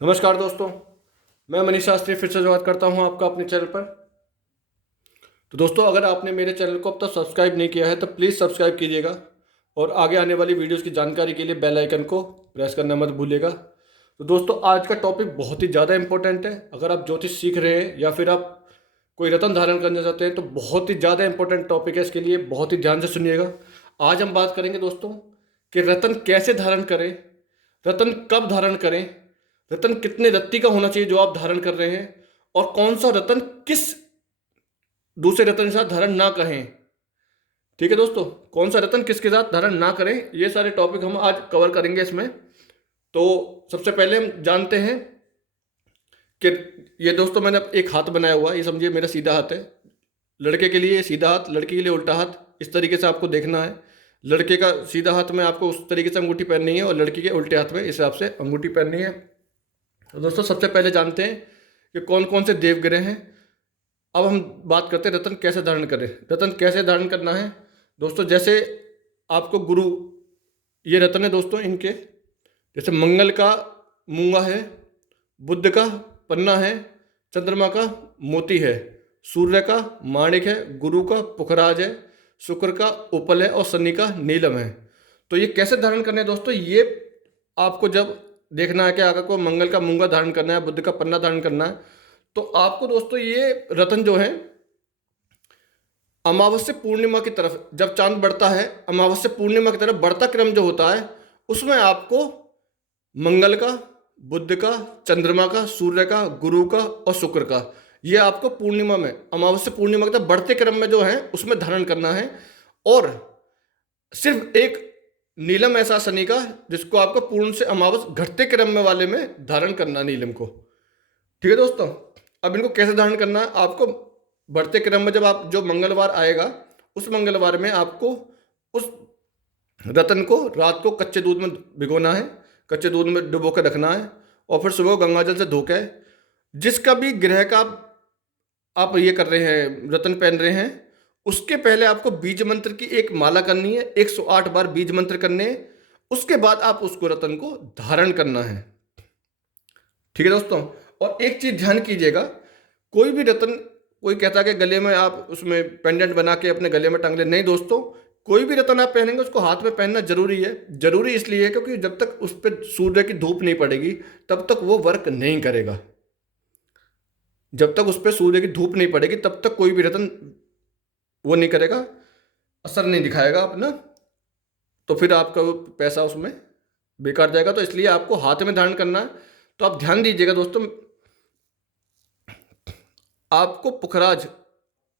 नमस्कार दोस्तों। मैं मनीष शास्त्री फिर से स्वागत करता हूं आपका अपने चैनल पर। तो दोस्तों, अगर आपने मेरे चैनल को अब तक सब्सक्राइब नहीं किया है तो प्लीज़ सब्सक्राइब कीजिएगा और आगे आने वाली वीडियोस की जानकारी के लिए बेल आइकन को प्रेस करना मत भूलिएगा। तो दोस्तों, आज का टॉपिक बहुत ही ज़्यादा इंपॉर्टेंट है। अगर आप ज्योतिष सीख रहे हैं या फिर आप कोई रत्न धारण करना चाहते हैं तो बहुत ही ज़्यादा इंपॉर्टेंट टॉपिक है। इसके लिए बहुत ही ध्यान से सुनिएगा। आज हम बात करेंगे दोस्तों कि रत्न कैसे धारण करें, रत्न कब धारण करें, रत्न कितने रत्ती का होना चाहिए जो आप धारण कर रहे हैं, और कौन सा रत्न किस दूसरे रत्न के साथ धारण ना करें। ठीक है दोस्तों, कौन सा रत्न किसके साथ धारण ना करें, ये सारे टॉपिक हम आज कवर करेंगे इसमें। तो सबसे पहले हम जानते हैं कि ये दोस्तों मैंने एक हाथ बनाया हुआ है, ये समझिए मेरा सीधा हाथ है। लड़के के लिए सीधा हाथ, लड़की के लिए उल्टा हाथ, इस तरीके से आपको देखना है। लड़के का सीधा हाथ में आपको उस तरीके से अंगूठी पहननी है और लड़की के उल्टे हाथ में इस हिसाब से अंगूठी पहननी है। तो दोस्तों, सबसे पहले जानते हैं कि कौन कौन से देवग्रह हैं। अब हम बात करते हैं रत्न कैसे धारण करें। रत्न कैसे धारण करना है दोस्तों, जैसे आपको गुरु, ये रत्न है दोस्तों इनके, जैसे मंगल का मूंगा है, बुध का पन्ना है, चंद्रमा का मोती है, सूर्य का माणिक है, गुरु का पुखराज है, शुक्र का उपल है और शनि का नीलम है। तो ये कैसे धारण करने हैं दोस्तों, ये आपको जब देखना है कि अगर को मंगल का मूंगा धारण करना है, बुध का पन्ना धारण करना है, तो आपको दोस्तों ये रत्न जो है अमावस्या पूर्णिमा की तरफ, जब चांद बढ़ता है अमावस्या पूर्णिमा की तरफ बढ़ता क्रम जो होता है, उसमें आपको मंगल का, बुध का, चंद्रमा का, सूर्य का, गुरु का और शुक्र का, ये आपको पूर्णिमा में, अमावस्या पूर्णिमा की तरफ बढ़ते क्रम में जो है उसमें धारण करना है। और सिर्फ एक नीलम ऐसा शनि का जिसको आपको पूर्ण से अमावस घटते क्रम में वाले में धारण करना, नीलम को। ठीक है दोस्तों, अब इनको कैसे धारण करना है, आपको बढ़ते क्रम में जब आप जो मंगलवार आएगा उस मंगलवार में आपको उस रत्न को रात को कच्चे दूध में भिगोना है, कच्चे दूध में डुबो के रखना है और फिर सुबह गंगाजल से धो के, जिसका भी ग्रह का आप ये कर रहे हैं, रत्न पहन रहे हैं, उसके पहले आपको बीज मंत्र की एक माला करनी है, 108 बार बीज मंत्र करने हैं। उसके बाद आप उसको रत्न को धारण करना है। ठीक है दोस्तों, और एक चीज ध्यान कीजिएगा, कोई भी रत्न, कोई कहता है कि गले में आप उसमें पेंडेंट बना के अपने गले में टांग ले, नहीं दोस्तों, कोई भी रत्न आप पहनेंगे उसको हाथ में पहनना जरूरी है। जरूरी इसलिए है क्योंकि जब तक उस पर सूर्य की धूप नहीं पड़ेगी तब तक वो वर्क नहीं करेगा। जब तक उस पर सूर्य की धूप नहीं पड़ेगी तब तक कोई भी रत्न वो नहीं करेगा, असर नहीं दिखाएगा अपना, तो फिर आपका वो पैसा उसमें बेकार जाएगा। तो इसलिए आपको हाथ में धारण करना है। तो आप ध्यान दीजिएगा दोस्तों, आपको पुखराज,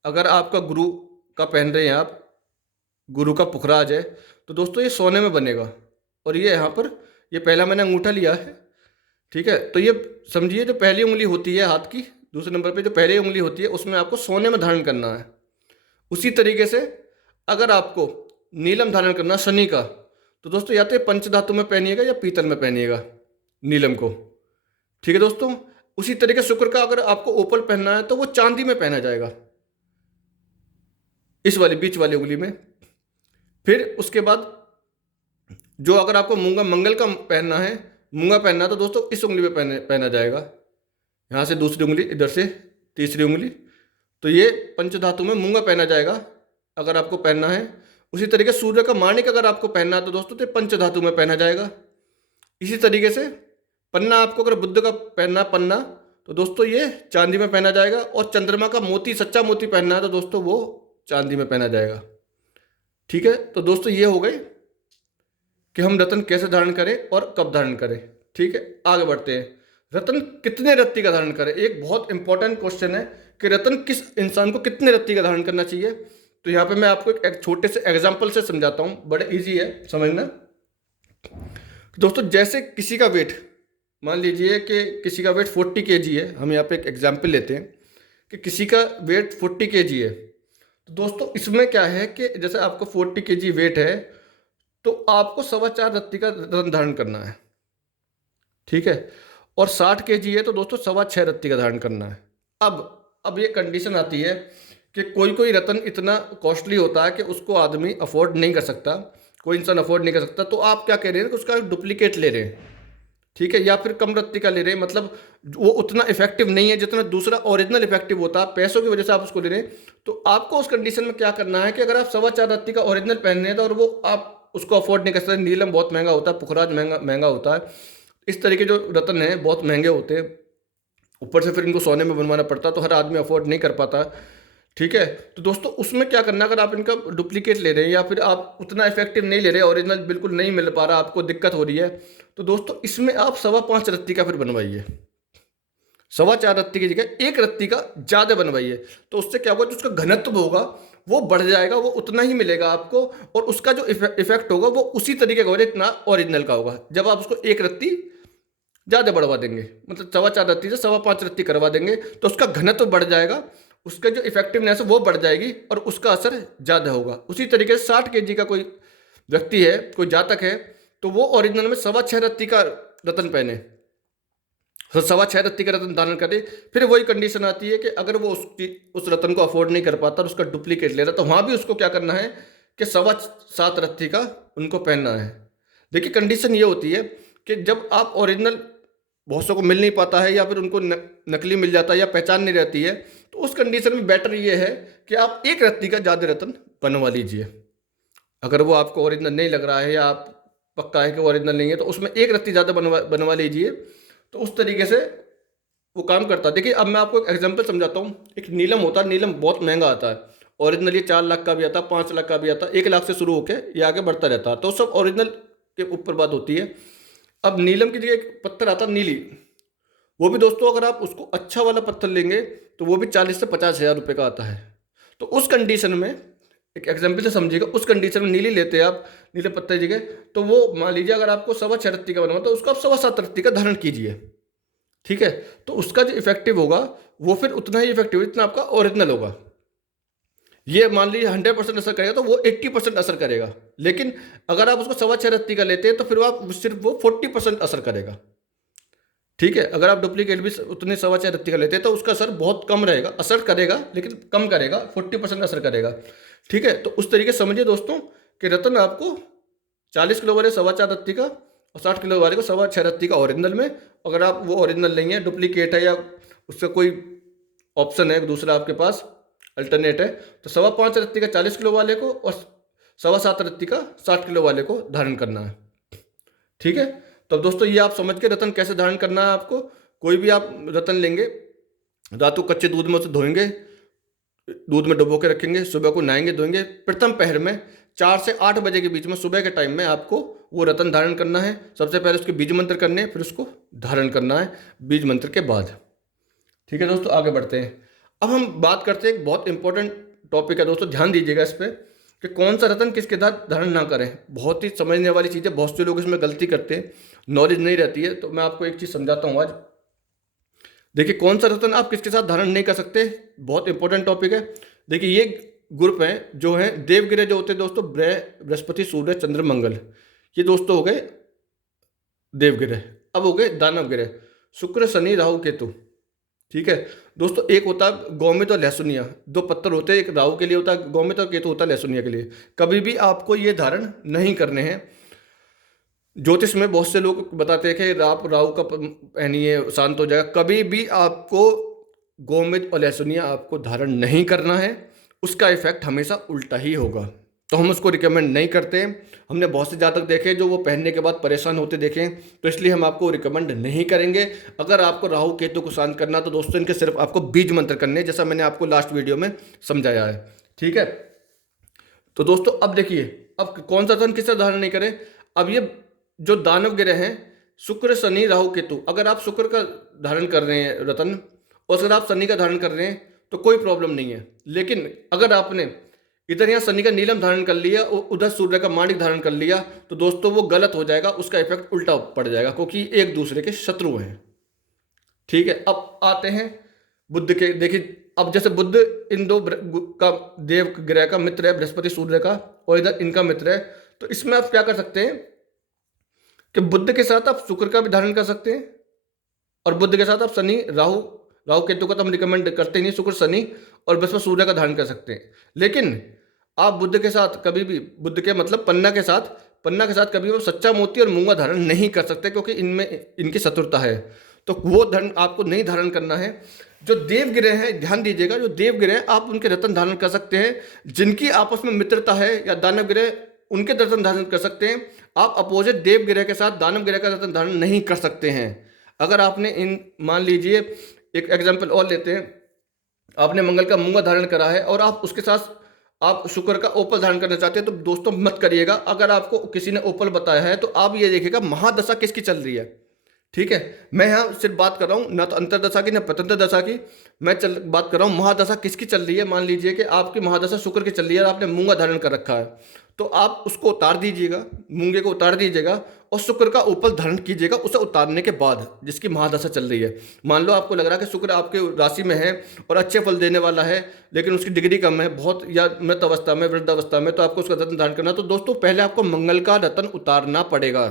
अगर आपका गुरु का पहन रहे हैं आप, गुरु का पुखराज है, तो दोस्तों ये सोने में बनेगा। और ये यहाँ पर, ये पहला मैंने अंगूठा लिया है, ठीक है, तो ये समझिए जो पहली उंगली होती है हाथ की, दूसरे नंबर पे जो पहली उंगली होती है उसमें आपको सोने में धारण करना है। उसी तरीके से अगर आपको नीलम धारण करना शनि का, तो दोस्तों या तो ये पंचधातु में पहनिएगा या पीतल में पहनिएगा नीलम को। ठीक है दोस्तों, उसी तरीके शुक्र का अगर आपको ओपल पहनना है तो वो चांदी में पहना जाएगा, इस वाली बीच वाली उंगली में। फिर उसके बाद जो अगर आपको मूंगा मंगल का पहनना है, मूंगा पहनना है, तो दोस्तों इस उंगली में पहना जाएगा, यहाँ से दूसरी उंगली, इधर से तीसरी उंगली, तो ये पंचधातु में मूंगा पहना जाएगा अगर आपको पहनना है। उसी तरीके सूर्य का माणिक अगर आपको पहनना है तो दोस्तों तो पंचधातु में पहना जाएगा। इसी तरीके से पन्ना, आपको अगर बुद्ध का पहनना पन्ना, तो दोस्तों ये चांदी में पहना जाएगा। और चंद्रमा का मोती, सच्चा मोती पहनना है तो दोस्तों वो चांदी में पहना जाएगा। ठीक है, तो दोस्तों ये हो गए कि हम रत्न कैसे धारण करें और कब धारण करें। ठीक है, आगे बढ़ते हैं। रत्न कितने रत्ती का धारण करें, एक बहुत इंपॉर्टेंट क्वेश्चन है कि रत्न किस इंसान को कितने रत्ती का धारण करना चाहिए। तो यहाँ पे मैं आपको एक छोटे से एग्जाम्पल से समझाता हूँ, बड़े इजी है समझना। दोस्तों जैसे किसी का वेट, मान लीजिए कि किसी का वेट 40 kg है, हम यहाँ पे एक एग्जाम्पल लेते हैं कि किसी का वेट 40 kg है। तो दोस्तों इसमें क्या है कि जैसे आपको 40 kg वेट है तो आपको 4.25 रत्ती का रत्न धारण करना है। ठीक है, और 60 kg है तो दोस्तों 6.25 रत्ती का धारण करना है। अब ये कंडीशन आती है कि कोई कोई रत्न इतना कॉस्टली होता है कि उसको आदमी अफोर्ड नहीं कर सकता, कोई इंसान अफोर्ड नहीं कर सकता, तो आप क्या कह रहे हैं कि उसका डुप्लीकेट ले रहे हैं। ठीक है, या फिर कम रत्ती का ले रहे हैं, मतलब वो उतना इफेक्टिव नहीं है जितना दूसरा ओरिजिनल इफेक्टिव होता है, पैसों की वजह से आप उसको ले रहे हैं, तो आपको उस कंडीशन में क्या करना है कि अगर आप 4.25 रत्ती का ओरिजिनल पहन रहे हैं तो और वो आप उसको अफोर्ड नहीं कर सकते, नीलम बहुत महंगा होता है, पुखराज महंगा महंगा होता है, इस तरीके जो रत्न हैं बहुत महंगे होते हैं, ऊपर से फिर इनको सोने में बनवाना पड़ता है, तो हर आदमी अफोर्ड नहीं कर पाता। ठीक है, तो दोस्तों उसमें क्या करना, अगर आप इनका डुप्लीकेट ले रहे हैं या फिर आप उतना इफेक्टिव नहीं ले रहे, ओरिजिनल बिल्कुल नहीं मिल पा रहा, आपको दिक्कत हो रही है, तो दोस्तों इसमें आप 5.25 रत्ती का फिर बनवाइए। 4.25 रत्ती की जगह 1 रत्ती का ज़्यादा बनवाइए, तो उससे क्या होगा, जो उसका घनत्व होगा वो बढ़ जाएगा, वो उतना ही मिलेगा आपको, और उसका जो इफेक्ट होगा वो उसी तरीके का होगा जितना ओरिजिनल का होगा। जब आप उसको 1 रत्ती ज़्यादा बढ़वा देंगे, मतलब 4.25 रत्ती से 5.25 रत्ती करवा देंगे, तो उसका घनत्व बढ़ जाएगा, उसका जो इफेक्टिवनेस है वो बढ़ जाएगी और उसका असर ज़्यादा होगा। उसी तरीके से 60 kg का कोई व्यक्ति है, कोई जातक है, तो वो ओरिजिनल में 6.25 रत्ती का रत्न पहने, तो 6.25 रत्ती का रत्न धारण करे। फिर वही कंडीशन आती है कि अगर वो उस रत्न को अफोर्ड नहीं कर पाता और उसका डुप्लीकेट ले रहा, तो वहाँ भी उसको क्या करना है कि 7.25 रत्ती का उनको पहनना है। देखिए कंडीशन ये होती है कि जब आप ओरिजिनल बहुत सौ को मिल नहीं पाता है या फिर उनको नकली मिल जाता है या पहचान नहीं रहती है, तो उस कंडीशन में बेटर ये है कि आप 1 रत्ती का ज़्यादा रत्न बनवा लीजिए। अगर वो आपको ओरिजिनल नहीं लग रहा है या आप पक्का है कि वो ओरिजिनल नहीं है, तो उसमें 1 रत्ती ज़्यादा बनवा लीजिए, तो उस तरीके से वो काम करता है। देखिए अब मैं आपको एक एग्जांपल समझाता हूँ। एक नीलम होता है, नीलम बहुत महंगा आता है, ओरिजिनल ये 4 लाख का भी आता है, 5 लाख का भी आता है, 1 लाख से शुरू होकर ये आगे बढ़ता रहता है, तो सब ओरिजिनल के ऊपर बात होती है। अब नीलम की जगह एक पत्थर आता है नीली, वो भी दोस्तों अगर आप उसको अच्छा वाला पत्थर लेंगे तो वो भी 40 से 50 हज़ार रुपये का आता है। तो उस कंडीशन में एक एग्जाम्पल से समझिएगा, उस कंडीशन में नीली लेते हैं आप, नीले पत्थर की जगह, तो वो मान लीजिए अगर आपको 6.25 रत्ती का बनवा, तो उसको आप 7.25 रत्ती का धारण कीजिए। ठीक है, तो उसका जो इफेक्टिव होगा वो फिर उतना ही इफेक्टिव जितना आपका ओरिजिनल होगा। ये मान लीजिए 100% असर करेगा तो वो 80% असर करेगा, लेकिन अगर आप उसको 6.25 रत्ती का लेते हैं तो फिर आप सिर्फ वो 40% असर करेगा। ठीक है, अगर आप डुप्लीकेट भी उतने 4.25 रत्ती का लेते हैं तो उसका असर बहुत कम रहेगा, असर करेगा लेकिन कम करेगा, 40% असर करेगा। ठीक है, तो उस तरीके से समझिए दोस्तों कि रत्न आपको 40 किलो वाले 4.25 रत्ती का और 60 किलो वाले को 6.25 रत्ती का ओरिजिनल में, अगर आप वो ओरिजिनल नहीं है, डुप्लीकेट है या उसका कोई ऑप्शन है दूसरा आपके पास अल्टरनेट है, तो 5.25 रत्ती का 40 किलो वाले को और 7.25 रत्ती का 60 किलो वाले को धारण करना है। ठीक है, तो दोस्तों ये आप समझ के रत्न कैसे धारण करना है आपको। कोई भी आप रत्न लेंगे, रात को कच्चे दूध में उसे धोएंगे, दूध में डुबो के रखेंगे, सुबह को नहाएंगे धोएंगे, प्रथम पहर में 4 से 8 बजे के बीच में सुबह के टाइम में आपको वो रत्न धारण करना है। सबसे पहले उसके बीज मंत्र करने हैं, फिर उसको धारण करना है बीज मंत्र के बाद। ठीक है दोस्तों, आगे बढ़ते हैं। अब हम बात करते हैं, एक बहुत इंपॉर्टेंट टॉपिक है दोस्तों, ध्यान दीजिएगा इस पर कि कौन सा रत्न किसके साथ धारण ना करें। बहुत ही समझने वाली चीज़ है, बहुत से लोग इसमें गलती करते हैं, नॉलेज नहीं रहती है, तो मैं आपको एक चीज़ समझाता हूँ आज। देखिए कौन सा रत्न आप किसके साथ धारण नहीं कर सकते, बहुत इंपॉर्टेंट टॉपिक है। देखिए ये ग्रुप हैं जो हैं देवगिरह जो होते हैं दोस्तों, बृहस्पति सूर्य चंद्र मंगल, ये दोस्तों हो गए देवगिरह। अब हो गए दानव गिरह, शुक्र शनि राहु केतु। ठीक है दोस्तों, एक होता है गौमित और लहसुनिया, 2 पत्थर होते हैं, एक राहु के लिए होता है गौमित और केतु होता है लहसुनिया के लिए। कभी भी आपको ये धारण नहीं करने हैं। ज्योतिष में बहुत से लोग बताते हैं कि आप राहु का पहनिए शांत हो जाएगा, कभी भी आपको गोमित और लहसुनिया आपको धारण नहीं करना है, उसका इफेक्ट हमेशा उल्टा ही होगा, तो हम उसको रिकमेंड नहीं करते। हमने बहुत से जातक देखे जो वो पहनने के बाद परेशान होते देखे, तो इसलिए हम आपको रिकमेंड नहीं करेंगे। अगर आपको राहु केतु को शांत करना तो दोस्तों इनके सिर्फ आपको बीज मंत्र करने, जैसा मैंने आपको लास्ट वीडियो में समझाया है। ठीक है, तो दोस्तों अब देखिए, अब कौन सा रत्न किससे धारण नहीं करें। अब ये जो दानव ग्रह हैं शुक्र शनि राहु केतु, अगर आप शुक्र का धारण कर रहे हैं रत्न और अगर आप शनि का धारण कर रहे हैं तो कोई प्रॉब्लम नहीं है। लेकिन अगर आपने इधर यहाँ शनि का नीलम धारण कर लिया और उधर सूर्य का माणिक धारण कर लिया तो दोस्तों वो गलत हो जाएगा, उसका इफेक्ट उल्टा पड़ जाएगा, क्योंकि एक दूसरे के शत्रु हैं। ठीक है, अब आते हैं बुध के। देखिए अब जैसे बुध इन 2 का देव ग्रह का मित्र है, बृहस्पति सूर्य का, और इधर इनका मित्र है, तो इसमें आप क्या कर सकते हैं कि बुध के साथ आप शुक्र का भी धारण कर सकते हैं और बुध के साथ आप शनि राहु केतु का तो हम रिकमेंड करते ही नहीं, शुक्र शनि और बृहस्पति सूर्य का धारण कर सकते हैं। लेकिन आप बुध के साथ कभी भी, बुध के मतलब पन्ना के साथ पन्ना के साथ कभी भी सच्चा मोती और मूंगा धारण नहीं कर सकते, क्योंकि इनमें इनकी शत्रुता है। तो वो धन आपको नहीं धारण करना है। जो देवगिरह हैं, ध्यान दीजिएगा, जो देवगिरह हैं, आप उनके रत्न धारण कर सकते हैं। जिनकी आपस में मित्रता है या दानव गिरह, उनके रत्न धारण कर सकते हैं। आप अपोजिट देवगिरह के साथ दानव गिरह का रत्न धारण नहीं कर सकते हैं। अगर आपने इन, मान लीजिए एक एग्जाम्पल और लेते हैं, आपने मंगल का मूंगा धारण करा है और आप उसके साथ आप शुक्र का ओपल धारण करना चाहते हैं, तो दोस्तों मत करिएगा। अगर आपको किसी ने ओपल बताया है तो आप ये देखिएगा महादशा किसकी चल रही है। ठीक है, मैं यहाँ सिर्फ बात कर रहा हूँ ना तो अंतरदशा की ना प्रतंत्र दशा की, मैं बात कर रहा हूँ महादशा किसकी चल रही है। मान लीजिए कि आपकी महादशा शुक्र की चल रही है और आपने मूंगा धारण कर रखा है, तो आप उसको उतार दीजिएगा, मूंगे को उतार दीजिएगा और शुक्र का ऊपर धारण कीजिएगा। उसे उतारने के बाद जिसकी महादशा चल रही है, मान लो आपको लग रहा है कि शुक्र आपके राशि में है और अच्छे फल देने वाला है, लेकिन उसकी डिग्री कम है बहुत, या मृत अवस्था में, वृद्ध अवस्था में, तो आपको उसका रत्न धारण करना। तो दोस्तों पहले आपको मंगल का रत्न उतारना पड़ेगा।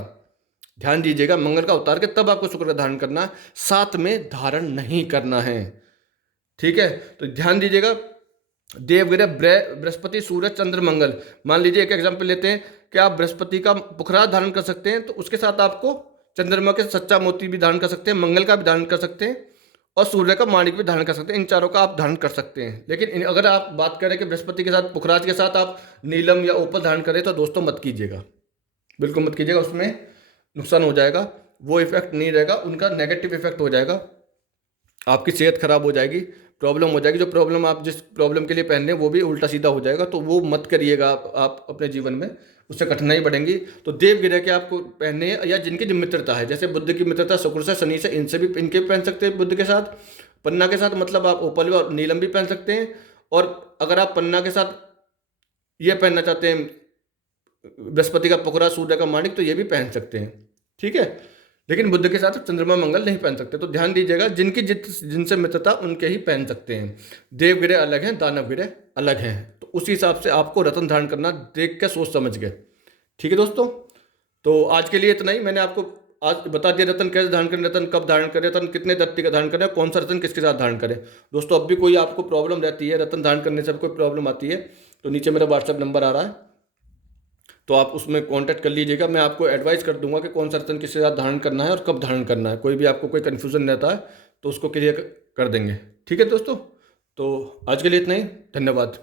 ध्यान दीजिएगा, मंगल का उतार के तब आपको शुक्र का धारण करना है, साथ में धारण नहीं करना है। ठीक है, तो ध्यान दीजिएगा, देवगिरह बृहस्पति सूरज चंद्र मंगल। मान लीजिए एक एग्जांपल लेते हैं कि आप बृहस्पति का पुखराज धारण कर सकते हैं, तो उसके साथ आपको चंद्रमा के सच्चा मोती भी धारण कर सकते हैं, मंगल का भी धारण कर सकते हैं और सूर्य का माणिक भी धारण कर सकते हैं। इन चारों का आप धारण कर सकते हैं। लेकिन अगर आप बात करें कि बृहस्पति के साथ पुखराज के साथ आप नीलम या ओपल धारण करें, तो दोस्तों मत कीजिएगा, बिल्कुल मत कीजिएगा, उसमें नुकसान हो जाएगा। वो इफेक्ट नहीं रहेगा, उनका नेगेटिव इफेक्ट हो जाएगा, आपकी सेहत खराब हो जाएगी, प्रॉब्लम हो जाएगी। जो प्रॉब्लम आप जिस प्रॉब्लम के लिए पहन रहे हैं वो भी उल्टा सीधा हो जाएगा। तो वो मत करिएगा आप अपने जीवन में, उससे कठिनाई बढ़ेंगी। तो देवगिरह के आपको पहनने हैं, या जिनकी जो मित्रता है, जैसे बुद्ध की मित्रता शुक्र से, शनि से, इनसे भी, इनके भी पहन सकते हैं बुद्ध के साथ। पन्ना के साथ मतलब आप ओपल और नीलम भी पहन सकते हैं। और अगर आप पन्ना के साथ ये पहनना चाहते हैं बृहस्पति का पुखरा, सूर्य का माणिक, तो ये भी पहन सकते हैं। ठीक है, लेकिन बुद्ध के साथ चंद्रमा मंगल नहीं पहन सकते। तो ध्यान दीजिएगा, जिनकी जिनसे मित्रता उनके ही पहन सकते हैं। देवगिरह अलग हैं, दानव गिरह अलग हैं। तो उसी हिसाब से आपको रत्न धारण करना, देख के सोच समझ के। ठीक है दोस्तों, तो आज के लिए इतना ही। मैंने आपको आज बता दिया रत्न कैसे धारण करें, रत्न कब धारण करें, रत्न कितने दत्ती का धारण करें, कौन सा रत्न किसके साथ धारण करें। दोस्तों अब भी कोई आपको प्रॉब्लम रहती है, रत्न धारण करने से कोई प्रॉब्लम आती है, तो नीचे मेरा व्हाट्सएप नंबर आ रहा है, तो आप उसमें कांटेक्ट कर लीजिएगा। मैं आपको एडवाइस कर दूंगा कि कौन सा रत्न किसके साथ धारण करना है और कब धारण करना है। कोई भी आपको कोई कन्फ्यूजन रहता है तो उसको क्लियर कर देंगे। ठीक है दोस्तों, तो आज के लिए इतना ही, धन्यवाद।